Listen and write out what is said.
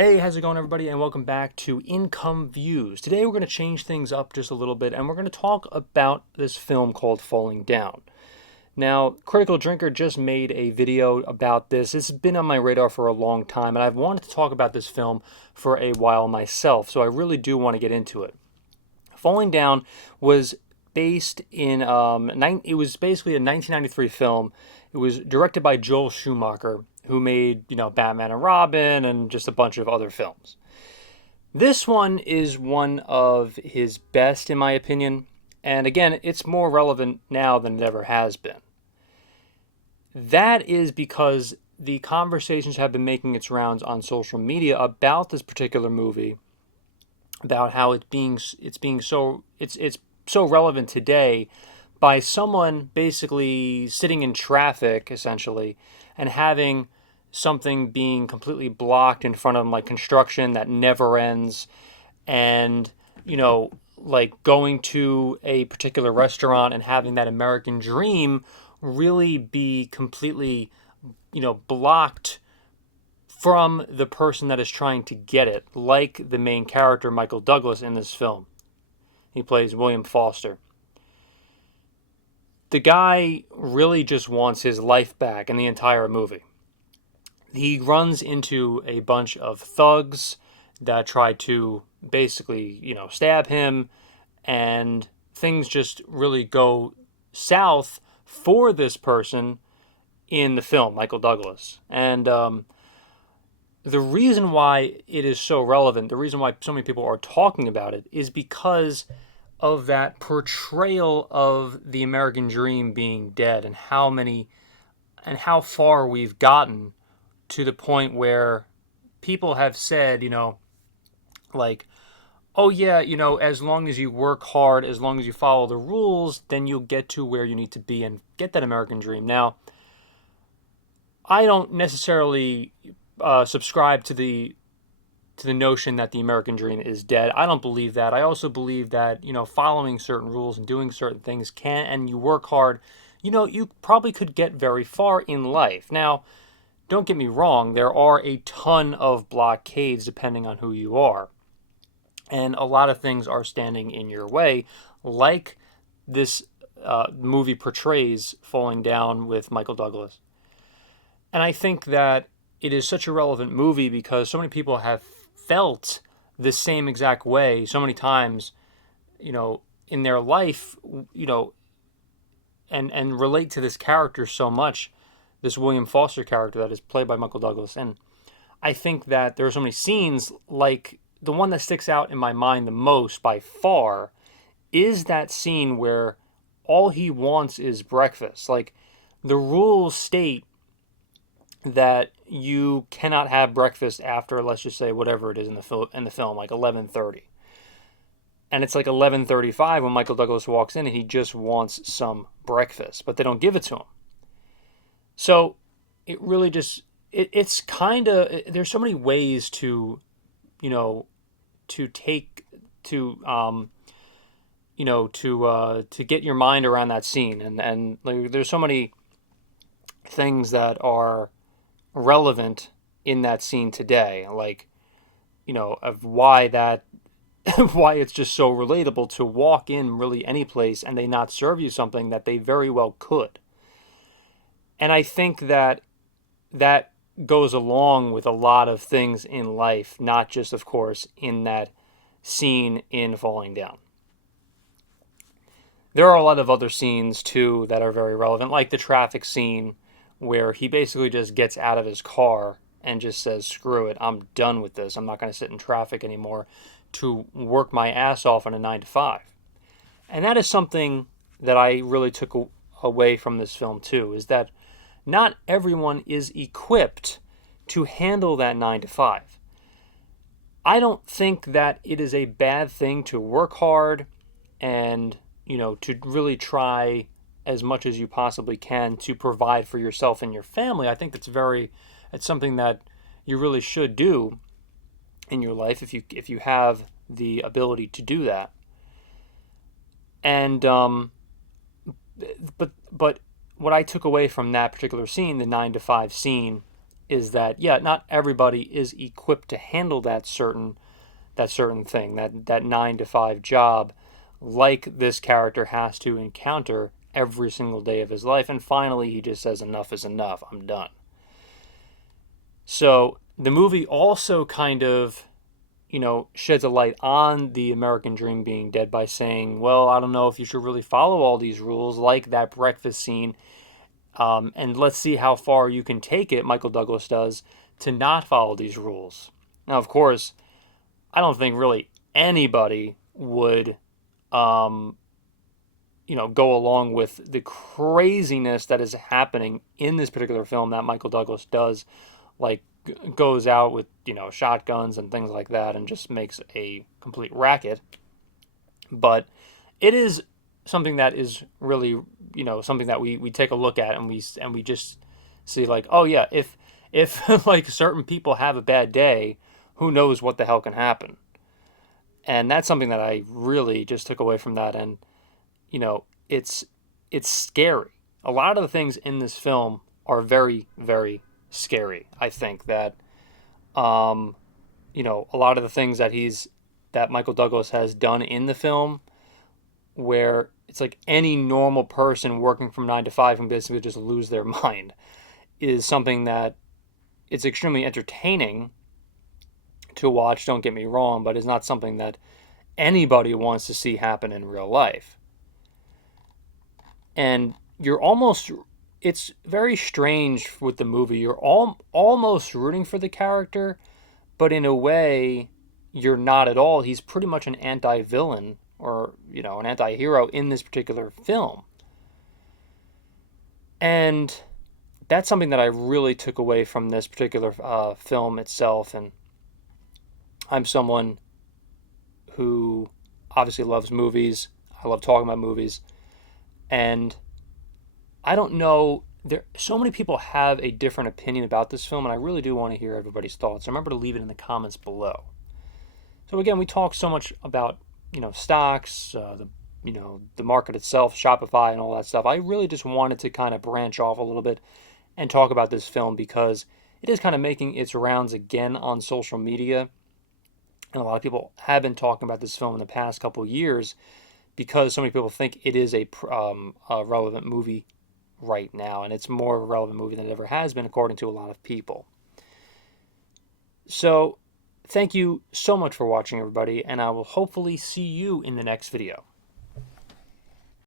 Hey, how's it going, everybody? And welcome back to Income Views. Today we're going to change things up just a little bit and we're going to talk about this film called Falling Down. Now, Critical Drinker just made a video about this. This has been on my radar for a long time and I've wanted to talk about this film for a while myself, so I really do want to get into it. Falling Down was based in, it was basically a 1993 film. It was directed by Joel Schumacher, who made, Batman and Robin and just a bunch of other films. This one is one of his best, in my opinion. And again, it's more relevant now than it ever has been. That is because the conversations have been making its rounds on social media about this particular movie, about how it's so relevant today by someone basically sitting in traffic essentially and having something being completely blocked in front of them, like construction that never ends, and like going to a particular restaurant and having that American dream really be completely blocked from the person that is trying to get it, like the main character Michael Douglas in this film. He plays William Foster. The guy really just wants his life back in the entire movie. He runs into a bunch of thugs that try to basically, stab him, and things just really go south for this person in the film, Michael Douglas. And the reason why it is so relevant, the reason why so many people are talking about it, is because of that portrayal of the American dream being dead, and how far we've gotten to the point where people have said, like, oh yeah, as long as you work hard, as long as you follow the rules, then you'll get to where you need to be and get that American dream. Now, I don't necessarily subscribe to the notion that the American dream is dead. I don't believe that. I also believe that, following certain rules and doing certain things and you work hard, you probably could get very far in life. Now, don't get me wrong, there are a ton of blockades depending on who you are. And a lot of things are standing in your way, like this movie portrays Falling Down with Michael Douglas. And I think that it is such a relevant movie because so many people have felt the same exact way so many times, in their life, and relate to this character so much, this William Foster character that is played by Michael Douglas. And I think that there are so many scenes, like the one that sticks out in my mind the most by far is that scene where all he wants is breakfast. Like, the rules state that you cannot have breakfast after, let's just say, whatever it is in the film, like 11:30. And it's like 11:35 when Michael Douglas walks in and he just wants some breakfast, but they don't give it to him. So it really just it's kind of, there's so many ways to take to get your mind around that scene, and like, there's so many things that are relevant in that scene today, like of why that why it's just so relatable to walk in really any place and they not serve you something that they very well could. And I think that that goes along with a lot of things in life, not just, of course, in that scene in Falling Down. There are a lot of other scenes, too, that are very relevant, like the traffic scene where he basically just gets out of his car and just says, screw it, I'm done with this. I'm not going to sit in traffic anymore to work my ass off on a 9 to 5. And that is something that I really took away from this film, too, is that not everyone is equipped to handle that 9 to 5. I don't think that it is a bad thing to work hard and, to really try as much as you possibly can to provide for yourself and your family. I think it's something that you really should do in your life if you have the ability to do that. And but what I took away from that particular scene, the 9 to 5 scene, is that, yeah, not everybody is equipped to handle that certain thing, that 9 to 5 job, like this character has to encounter every single day of his life. And finally, he just says, enough is enough. I'm done. So the movie also kind of, sheds a light on the American dream being dead by saying, well, I don't know if you should really follow all these rules, like that breakfast scene. And let's see how far you can take it, Michael Douglas does, to not follow these rules. Now, of course, I don't think really anybody would, um, go along with the craziness that is happening in this particular film that Michael Douglas does, like goes out with shotguns and things like that and just makes a complete racket. But it is something that is really something that we take a look at, and we just see, like, oh yeah, if like certain people have a bad day, who knows what the hell can happen. And that's something that I really just took away from that. And it's scary. A lot of the things in this film are very, very scary. I think that a lot of the things that Michael Douglas has done in the film, where it's like any normal person working from 9 to 5 can basically just lose their mind, is something that it's extremely entertaining to watch. Don't get me wrong, but it's not something that anybody wants to see happen in real life. And it's very strange with the movie. You're almost rooting for the character, but in a way, you're not at all. He's pretty much an anti-villain, or an anti-hero in this particular film. And that's something that I really took away from this particular film itself. And I'm someone who obviously loves movies. I love talking about movies. And I don't know, so many people have a different opinion about this film, and I really do want to hear everybody's thoughts. Remember to leave it in the comments below. So again, we talk so much about stocks, the market itself, Shopify, and all that stuff. I really just wanted to kind of branch off a little bit and talk about this film, because it is kind of making its rounds again on social media, and a lot of people have been talking about this film in the past couple of years, because so many people think it is a relevant movie right now, and it's more of a relevant movie than it ever has been, according to a lot of people. So thank you so much for watching, everybody, and I will hopefully see you in the next video.